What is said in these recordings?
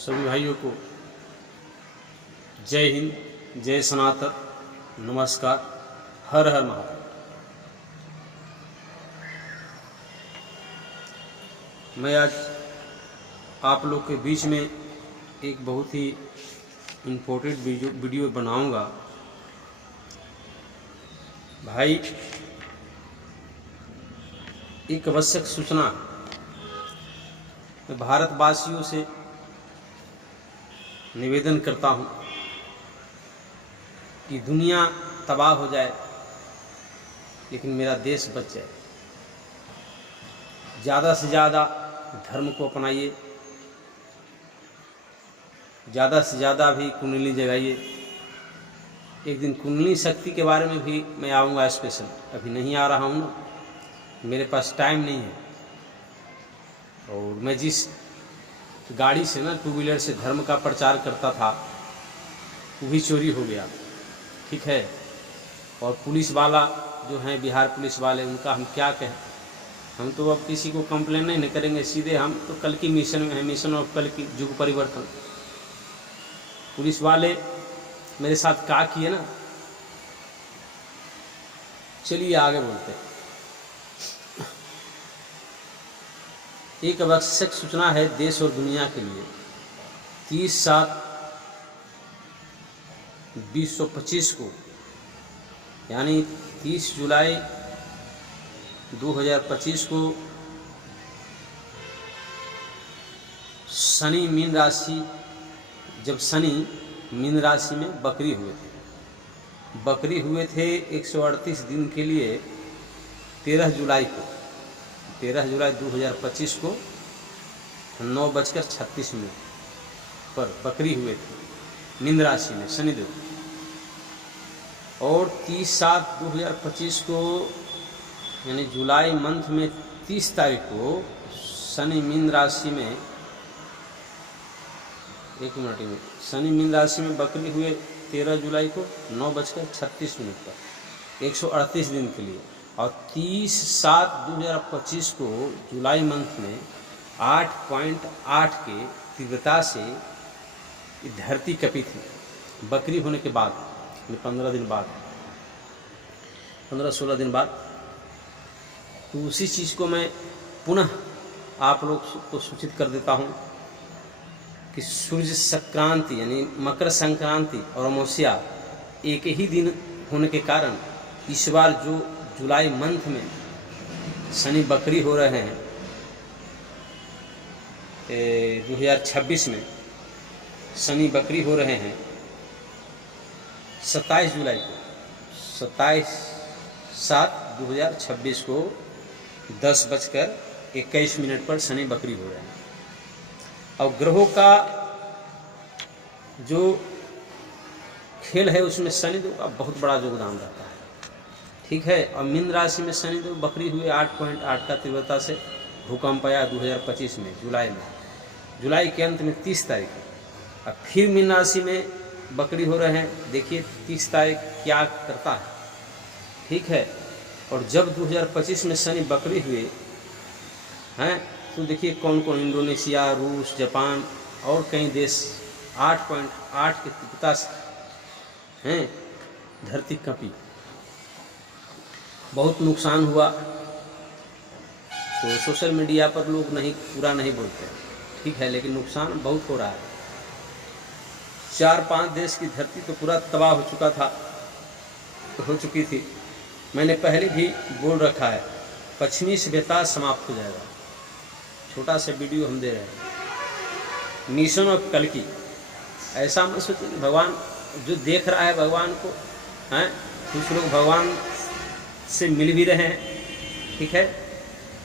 सभी भाइयों को जय हिंद, जय सनातन, नमस्कार, हर हर महादेव। मैं आज आप लोग के बीच में एक बहुत ही इम्पोर्टेंट वीडियो बनाऊंगा। भाई, एक आवश्यक सूचना मैं भारतवासियों से निवेदन करता हूं कि दुनिया तबाह हो जाए लेकिन मेरा देश बच जाए। ज़्यादा से ज़्यादा धर्म को अपनाइए, ज़्यादा से ज़्यादा भी कुंडली जगाइए। एक दिन कुंडली शक्ति के बारे में भी मैं आऊँगा स्पेशल, अभी नहीं आ रहा हूँ ना, मेरे पास टाइम नहीं है। और मैं जिस गाड़ी से ना 2 व्हीलर से धर्म का प्रचार करता था वो भी चोरी हो गया, ठीक है। और पुलिस वाला जो हैं, बिहार पुलिस वाले, उनका हम क्या कहें। हम तो अब किसी को कंप्लेन नहीं करेंगे, सीधे हम तो कल की मिशन में है, मिशन और कल की युग परिवर्तन। पुलिस वाले मेरे साथ क्या किए ना, चलिए आगे बोलते हैं। एक आवश्यक सूचना है देश और दुनिया के लिए। 30/7/2025 को, यानी 30 जुलाई 2025 को शनि मीन राशि, जब शनि मीन राशि में बकरी हुए थे 138 दिन के लिए। 13 जुलाई 2025 को 9:36 पर बकरी हुए थे मीन राशि में शनिदेव। और 30/7/2025 को, यानी जुलाई मंथ में 30 तारीख को शनि मीन राशि में, शनि मीन राशि में बकरी हुए 13 जुलाई को 9:36 पर 138 दिन के लिए। और 30/7/2025 को जुलाई मंथ में 8.8 के तीव्रता से धरती कपी थी बकरी होने के बाद, 15 दिन बाद, 15-16 दिन बाद। तो उसी चीज़ को मैं पुनः आप लोग को सूचित कर देता हूँ कि सूर्य संक्रांति यानी मकर संक्रांति और अमावस्या एक ही दिन होने के कारण इस बार जो जुलाई मंथ में शनि बकरी हो रहे हैं 2026 में शनि बकरी हो रहे हैं 27 जुलाई को, 27/7/2026 को 10:21 पर शनि बकरी हो रहे हैं। और ग्रहों का जो खेल है उसमें शनिदेव का बहुत बड़ा योगदान रहता है, ठीक है। और मीन राशि में शनिदेव बकरी हुए 8.8 का तीव्रता से भूकंप आया 2025 में, जुलाई के अंत में 30 तारीख को। अब फिर मीन राशि में बकरी हो रहे हैं, देखिए 30 तारीख क्या करता है, ठीक है। और जब 2025 में शनि बकरी हुए हैं तो देखिए कौन कौन, इंडोनेशिया, रूस, जापान और कई देश 8.8 की तीव्रता से हैं, धरती कंपी, बहुत नुकसान हुआ। तो सोशल मीडिया पर लोग पूरा नहीं बोलते, ठीक है, लेकिन नुकसान बहुत हो रहा है। 4-5 देश की धरती तो पूरा तबाह हो चुकी थी। मैंने पहले भी बोल रखा है, पश्चिमी सभ्यता समाप्त हो जाएगा। छोटा सा वीडियो हम दे रहे हैं, मिशन ऑफ कल्कि। ऐसा मत सोचिए भगवान जो देख रहा है भगवान को हैं, कुछ लोग भगवान से मिल भी रहे हैं, ठीक है।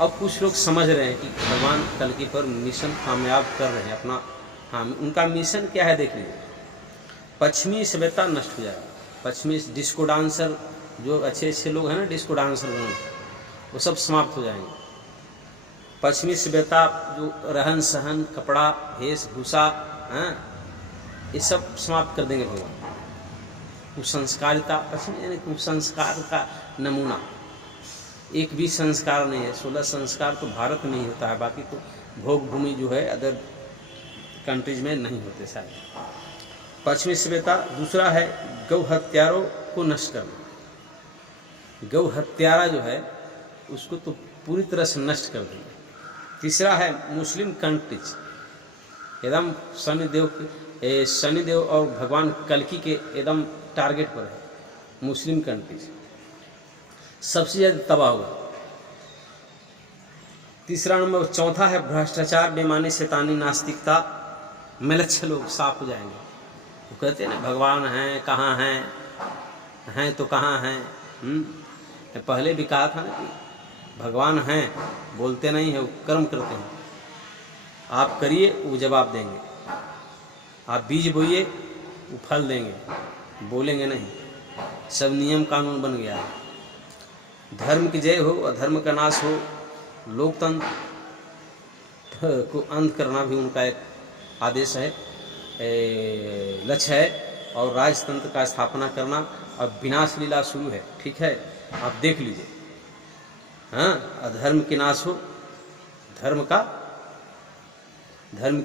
और कुछ लोग समझ रहे हैं कि भगवान कल्कि पर मिशन कामयाब कर रहे हैं अपना। हाँ, उनका मिशन क्या है देख लीजिए, पश्चिमी सभ्यता नष्ट हो जाएगा। पश्चिमी डिस्को डांसर, जो अच्छे लोग हैं ना डिस्को डांसर, वो सब समाप्त हो जाएंगे। पश्चिमी सभ्यता जो रहन सहन, कपड़ा, वेशभूषा, ये सब समाप्त कर देंगे भगवान। कुसंस्कारिता, पश्चिमी यानी कुसंस्कार का नमूना, एक भी संस्कार नहीं है। 16 संस्कार तो भारत में ही होता है, बाकी तो भोग भूमि जो है अदर कंट्रीज में नहीं होते शायद। पश्चिमी सभ्यता दूसरा है गौ हत्यारों को नष्ट करना। गौ हत्यारा जो है उसको तो पूरी तरह से नष्ट कर देंगे। तीसरा है मुस्लिम कंट्रीज, एकदम शनिदेव और भगवान कल्कि के एकदम टारगेट पर है मुस्लिम कंट्रीज, सबसे ज़्यादा तबाह हुआ। तीसरा नंबर, चौथा है भ्रष्टाचार, बेईमानी, शैतानी, नास्तिकता, मिलच्छे लोग साफ हो जाएंगे। वो कहते हैं ना भगवान हैं, कहाँ हैं तो कहाँ हैं। पहले भी कहा था ना कि भगवान हैं, बोलते नहीं है, वो कर्म करते हैं। आप करिए वो जवाब देंगे, आप बीज बोइए वो फल देंगे, बोलेंगे नहीं। सब नियम कानून बन गया है। धर्म की जय हो, अधर्म का नाश हो, लोकतंत्र को अंत करना भी उनका एक आदेश है, लक्ष्य है। और राजतंत्र का स्थापना करना, अब विनाश लीला शुरू है। ठीक है, आप देख लीजिए। हाँ, अधर्म की नाश हो, धर्म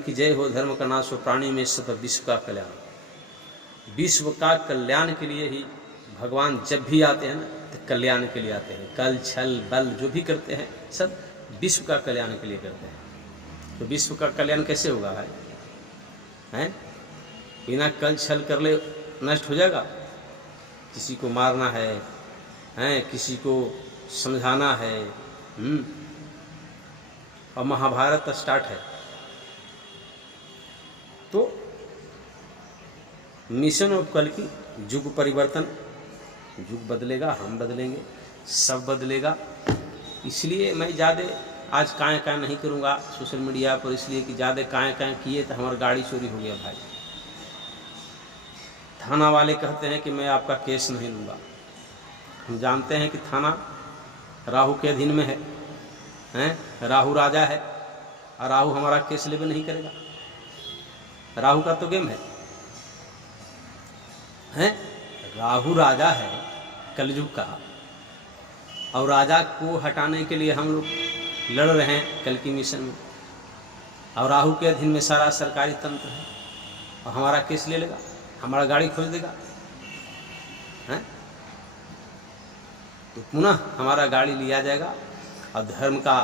की जय हो, धर्म का नाश हो, प्राणी में सत, विश्व का कल्याण। विश्व का कल्याण के लिए ही भगवान जब भी आते हैं ना तो कल्याण के लिए आते हैं। कल छल बल जो भी करते हैं सब विश्व का कल्याण के लिए करते हैं। तो विश्व का कल्याण कैसे होगा भाई? हैं, बिना कल छल कर ले नष्ट हो जाएगा। किसी को मारना है, किसी को समझाना है। और महाभारत स्टार्ट है। तो मिशन ऑफ कल्कि, युग परिवर्तन, युग बदलेगा, हम बदलेंगे, सब बदलेगा। इसलिए मैं ज़्यादा आज काएँ नहीं करूँगा सोशल मीडिया पर, इसलिए कि ज़्यादा काएँ किए तो हमारी गाड़ी चोरी हो गया भाई। थाना वाले कहते हैं कि मैं आपका केस नहीं लूँगा। हम जानते हैं कि थाना राहु के अधीन में है, राहु राजा है और राहु हमारा केस लेवे नहीं करेगा। राहु का तो गेम है। राहु राजा है कलयुग का, और राजा को हटाने के लिए हम लोग लड़ रहे हैं कल्कि मिशन में। और राहु के अधीन में सारा सरकारी तंत्र है, और हमारा केस ले लेगा, हमारा गाड़ी खोज देगा। तो पुनः हमारा गाड़ी लिया जाएगा और धर्म का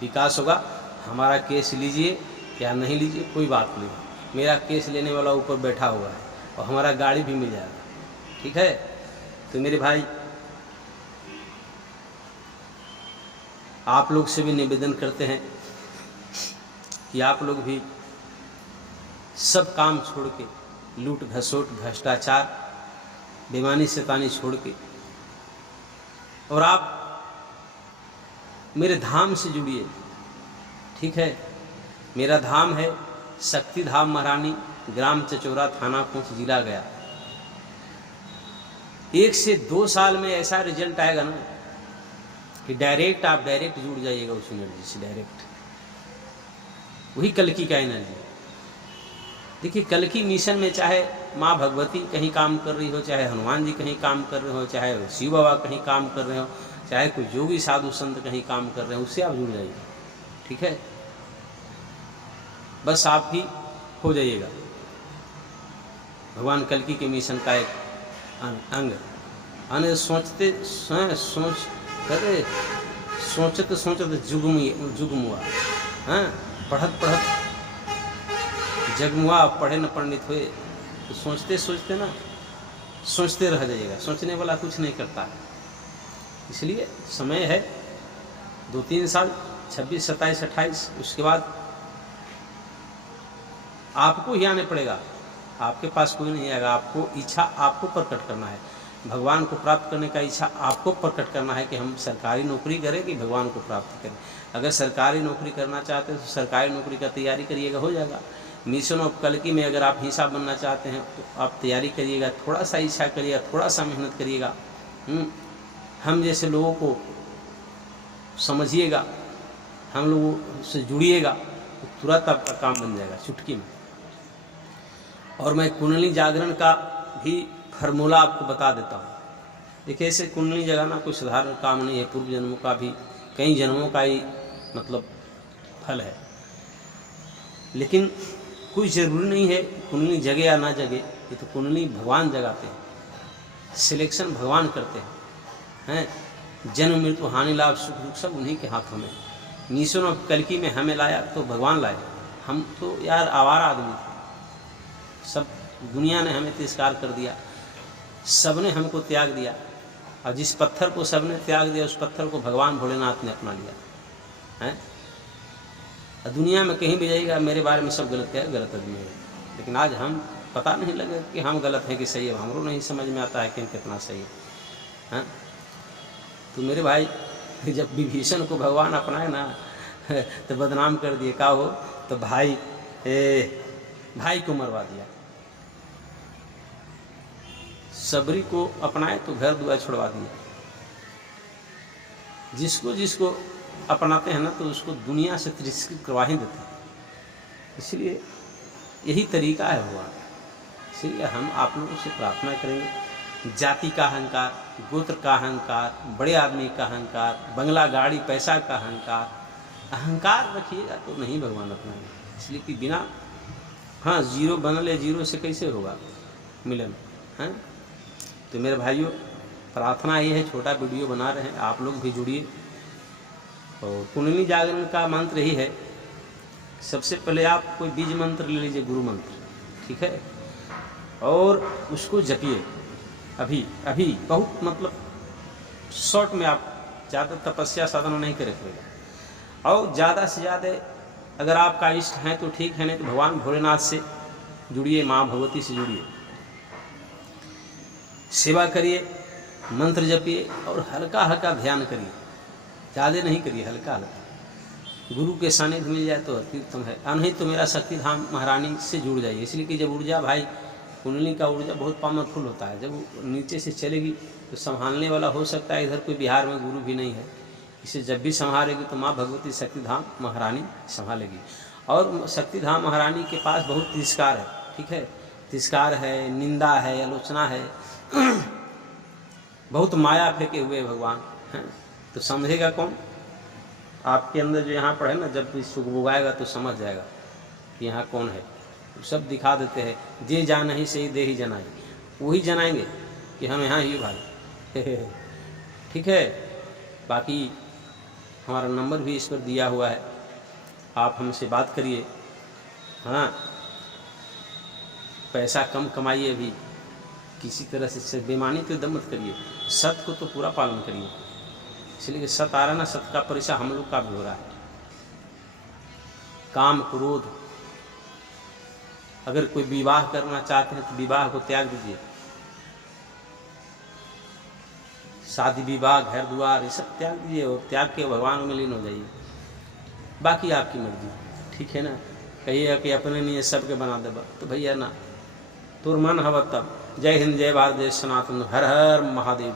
विकास होगा। हमारा केस लीजिए या नहीं लीजिए कोई बात नहीं, मेरा केस लेने वाला ऊपर बैठा हुआ है और हमारा गाड़ी भी मिल जाएगा। ठीक है, तो मेरे भाई आप लोग से भी निवेदन करते हैं कि आप लोग भी सब काम छोड़ के, लूट घसोट भ्रष्टाचार बेईमानी शैतानी छोड़ के, और आप मेरे धाम से जुड़िए। ठीक है, मेरा धाम है शक्ति धाम महारानी, ग्राम चचोरा, थाना कोंच, जिला गया। 1 से 2 साल में ऐसा रिजल्ट आएगा ना कि आप डायरेक्ट जुड़ जाइएगा उस एनर्जी से, डायरेक्ट वही कल्कि का एनर्जी। देखिए कल्कि मिशन में चाहे माँ भगवती कहीं काम कर रही हो, चाहे हनुमान जी कहीं काम कर रहे हो, चाहे शिव बाबा कहीं काम कर रहे हो, चाहे कोई योगी साधु संत कहीं काम कर रहे हो, उससे आप जुड़ जाइए। ठीक है, बस आप ही हो जाइएगा भगवान कल्कि के मिशन का एक अंग। सोचते जुगमुआ, पढ़त जगमुआ, पढ़े न पंडित हुए। तो सोचते ना, सोचते रह जाइएगा। सोचने वाला कुछ नहीं करता है। इसलिए समय है 2-3 साल, 26, 27, 28, उसके बाद आपको ही आने पड़ेगा। आपके पास कोई नहीं आएगा। आपको इच्छा आपको प्रकट करना है। भगवान को प्राप्त करने का इच्छा आपको प्रकट करना है कि हम सरकारी नौकरी करें कि भगवान को प्राप्त करें। अगर सरकारी नौकरी करना चाहते हैं तो सरकारी नौकरी का तैयारी करिएगा, हो जाएगा। मिशन ऑफ कल्कि में अगर आप हिस्सा बनना चाहते हैं तो आप तैयारी करिएगा, थोड़ा सा इच्छा करिएगा, थोड़ा सा मेहनत करिएगा। हम जैसे लोगों को समझिएगा, हम लोगों से जुड़िएगा तो तुरंत आपका काम बन जाएगा चुटकी में। और मैं कुंडली जागरण का भी फार्मूला आपको बता देता हूँ। देखिए ऐसे कुंडली जगाना कोई साधारण काम नहीं है, पूर्व जन्मों का भी, कई जन्मों का ही मतलब फल है। लेकिन कोई ज़रूरी नहीं है कुंडली जगे या ना जगे, ये तो कुंडली भगवान जगाते हैं, सिलेक्शन भगवान करते हैं। जन्म मृत्यु हानि लाभ सुख दुख सब उन्हीं के हाथों में। नीसों ने कलकी में हमें लाया तो भगवान लाए, हम तो यार आवारा आदमी थे, सब दुनिया ने हमें तिरस्कार कर दिया, सब ने हमको त्याग दिया, और जिस पत्थर को सब ने त्याग दिया उस पत्थर को भगवान भोलेनाथ ने अपना लिया है। दुनिया में कहीं भी जाइएगा मेरे बारे में सब गलत क्या गलत आदमी है, लेकिन आज हम पता नहीं लगे कि हम गलत हैं कि सही है, हमको नहीं समझ में आता है कि कितना सही है। तो मेरे भाई जब विभीषण को भगवान अपनाए ना तो बदनाम कर दिए, का हो तो भाई को मरवा दिया, सबरी को अपनाए तो घर दुआ छुड़वा दिया। जिसको जिसको अपनाते हैं ना तो उसको दुनिया से तिरस्कृत करवा ही देते हैं। इसलिए यही तरीका है भगवान। इसलिए हम आप लोगों से प्रार्थना करेंगे, जाति का अहंकार, गोत्र का अहंकार, बड़े आदमी का अहंकार, बंगला गाड़ी पैसा का अहंकार रखिएगा तो नहीं भगवान अपनाएंगे। इसलिए कि बिना जीरो बनले जीरो से कैसे होगा मिलन है। तो मेरे भाइयों प्रार्थना ये है, छोटा वीडियो बना रहे हैं, आप लोग भी जुड़िए। और कुंडली जागरण का मंत्र ही है, सबसे पहले आप कोई बीज मंत्र ले लीजिए, गुरु मंत्र, ठीक है, और उसको जपिए अभी बहुत मतलब शॉर्ट में, आप ज़्यादा तपस्या साधना नहीं कर रखिएगा। और ज़्यादा से ज़्यादा अगर आपका इष्ट है तो ठीक है, नहीं तो भगवान भोलेनाथ से जुड़िए, माँ भगवती से जुड़िए, सेवा करिए, मंत्र जपिए और हल्का हल्का ध्यान करिए, ज़्यादा नहीं करिए, हल्का हल्का। गुरु के सानिध्य मिल जाए तो अति उत्तम है, नहीं तो मेरा शक्तिधाम महारानी से जुड़ जाइए। इसलिए कि जब ऊर्जा भाई कुंडली का ऊर्जा बहुत पावरफुल होता है, जब वो नीचे से चलेगी तो संभालने वाला हो सकता है इधर कोई बिहार में गुरु भी नहीं है, इसे जब भी संभालेगी तो माँ भगवती शक्तिधाम महारानी संभालेगी। और शक्तिधाम महारानी के पास बहुत तिरस्कार है, ठीक है, तिरस्कार है, निंदा है, आलोचना है, बहुत माया फेंके हुए भगवान हैं। तो समझेगा कौन? आपके अंदर जो यहाँ पर है ना, जब भी सुख उगाएगा तो समझ जाएगा कि यहाँ कौन है। सब दिखा देते हैं, जे जान ही सही दे ही जनाए, वही जनाएंगे कि हम यहाँ ही भाई ठीक है। बाकी हमारा नंबर भी इस पर दिया हुआ है, आप हमसे बात करिए। हाँ, पैसा कम कमाइए, अभी किसी तरह से बेईमानी तो दम मत करिए, सत्य को तो पूरा पालन करिए। इसलिए कि सत्य आ रहा ना, सत्य का परिचय हम लोग का भी हो रहा है। काम क्रोध, अगर कोई विवाह करना चाहते हैं तो विवाह को त्याग दीजिए, शादी विवाह घर द्वार ये सब त्याग दीजिए और त्याग के भगवान में लीन हो जाइए। बाकी आपकी मर्जी, ठीक है ना। कहिएगा कि अपने लिए सबके बना देगा तो भैया ना, तोर मन हवा तब। जय हिंद, जय भारत, जय सनातन, हर हर महादेव।